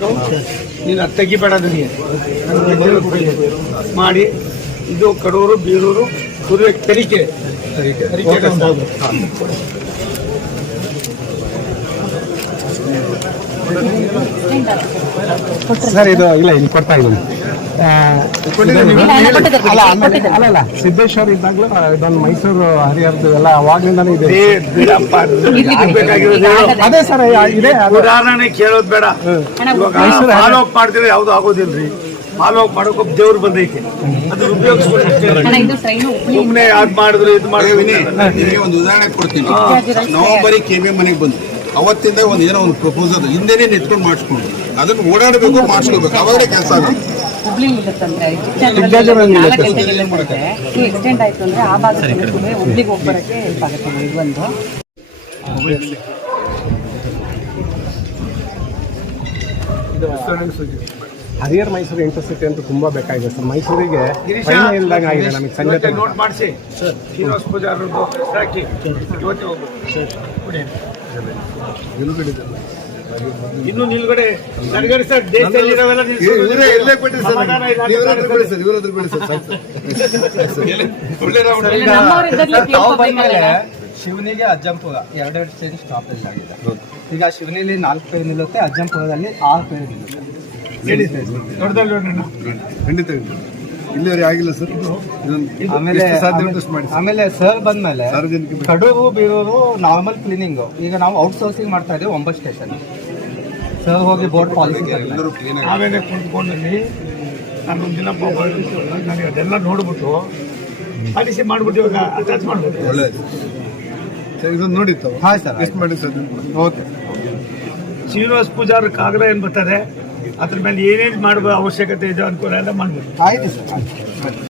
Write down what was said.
ಕೊಟ್ಟು ನೀನು ಅದು ತೆಗಿಬೇಡ ನನಗೆ. ಮಾಡಿ. ಇದು ಕಡೂರು ಬೀರೂರು ಕುದುರೆ ತರಿಕೆ. ಸರ್ ಇದು ಇಲ್ಲ ಇಲ್ಲಿ ಕೊಡ್ತಾ ಇದ್ದೀನಿ. ಅಲ್ಲ ಸಿದ್ದೇಶ್ವರ ಇದ್ದಾಗಲೂ ಇದೊಂದು ಮೈಸೂರು ಹರಿಹರದ ಎಲ್ಲ ಅವಾಗ್ಲಿಂದಾನೇ ಇದೆ. ಅದೇ ಸರ್ ಇದೆ ಉದಾಹರಣೆ ಕೇಳೋದ್ ಬೇಡ. ಇವಾಗ ಫಾಲೋ ಅಪ್ ಮಾಡಿದ್ರೆ ಯಾವ್ದು ಆಗೋದಿಲ್ರಿ? ಫಾಲೋ ಅಪ್ ಮಾಡೋಕೆ ದೇವ್ರು ಬಂದೈತೆ. ಅದು ಉಪಯೋಗಿಸ್ಕೊಂಡು ಇದು ಟ್ರೈನು ಸುಮ್ಮನೆ ಅದ್ ಮಾಡಿದ್ರು ಇದು ಮಾಡಿದ್ವಿ ನಿಮಗೆ ಒಂದು ಉದಾಹರಣೆ ಕೊಡ್ತೀನಿ. ನಾವು ಕೆ ಬಿ ಮನೆಗೆ ಬಂದು ಅವತ್ತಿಂದ ಒಂದು ಏನೋ ಒಂದು ಪ್ರಪೋಸಲ್ ಹಿಂದೆನೇ ನಿಂತ್ಕೊಂಡು ಮಾಡಿಸ್ಕೊಂಡು ಅದನ್ನು ಓಡಾಡಬೇಕು ಮಾಡಿಸ್ಕೋಬೇಕು ಅವಾಗಲೇ ಕೆಲಸ ಆಗುತ್ತೆ. ಹುಬ್ಳಿ ನಿಲ್ಲುತ್ತಂದ್ರೆ ನಾಲ್ಕು ಎಕ್ಸ್ಟೆಂಡ್ ಆಯ್ತು ಅಂದ್ರೆ ಆ ಭಾಗದಲ್ಲಿ ಹುಬ್ಳಿಗೆ ಹೋಗಿ. ಬರೋಕ್ಕೆ ಹೆಲ್ಪ್ ಆಗುತ್ತೆ ಇದು ಒಂದು. ಹರಿಹರ ಮೈಸೂರು ಇಂಟರ್ಸಿಟಿ ಅಂತ ತುಂಬಾ ಬೇಕಾಗಿದೆ ಸರ್. ಮೈಸೂರಿಗೆ ಇಲ್ದಂಗೆ ಆಗಿದೆ ನಮಗೆ ಸಂಜೆ. ನೋಟ್ ಮಾಡಿಸಿ. ಶ್ರೀನಿವಾಸ ಇವತ್ತೇ. ಇನ್ನು ನಿಲ್ಗಡೆ ನನಗಡೆ ಸರ್ ದೇಶದಲ್ಲಿ ಇರೋವೆಲ್ಲ ತಾವು ಬಂದ್ಮೇಲೆ ಶಿವನಿಗೆ ಅಜ್ಜಂಪುರ ಎರಡೆರಡು ಸೇರಿ ಸ್ಟಾಪ್ ಆಗಿದೆ. ಈಗ ಶಿವನಿಲಿ ನಾಲ್ಕು ಪೇರ್ ನಿಲ್ಲುತ್ತೆ ಅಜ್ಜಂಪುರದಲ್ಲಿ ಆರು ಪೇರ್ ನಿಲ್ಲುತ್ತೆ. ಖಂಡಿತ ಇಲ್ಲಿವರೆಗೆ ಆಗಿಲ್ಲ ಸರ್. ಆಮೇಲೆ ಆಮೇಲೆ ಸರ್ ಬಂದ್ಮೇಲೆ ಕಡೂರು ಬೀರೂರು ನಾರ್ಮಲ್ ಕ್ಲೀನಿಂಗ್ ಈಗ ನಾವು ಔಟ್ಸೋರ್ಸಿಂಗ್ ಮಾಡ್ತಾ ಇದ್ದೀವಿ ಒಂಬತ್ತು ಸ್ಟೇಷನ್ ಸರ್ ಹೋಗಿ ಬೋರ್ಡ್ ಪಾಲಿಸಿ ಎಲ್ಲರೂ ಕ್ಲೀನ್ ಆಗಿ ಆಮೇಲೆ ಕುಂತ್ಕೊಂಡಲ್ಲಿ ನಾನು ಒಂದಿನ ಪಾಪ ನನಗೆ ಅದೆಲ್ಲ ನೋಡ್ಬಿಟ್ಟು ಪಾಲಿಸಿ ಮಾಡ್ಬಿಟ್ಟು ಇವಾಗ ಅಟ್ಯಾಚ್ ಮಾಡ್ಬಿಟ್ಟು. ಒಳ್ಳೆಯದು ಸರ್ ಇದನ್ನು ನೋಡಿತ್ತು ಹಾಂ ಸರ್ ಎಷ್ಟು ಮಾಡಿ ಸರ್ ಓಕೆ ಶ್ರೀನಿವಾಸ ಪೂಜಾರ್ ಕಾಗ್ರ ಏನು ಬರ್ತದೆ? ಅದ್ರ ಮೇಲೆ ಏನೇನು ಮಾಡುವ ಅವಶ್ಯಕತೆ ಇದೆ ಅನುಕೂಲ ಎಲ್ಲ ಮಾಡ್ಬೋದು. ಆಯ್ತು ಸರ್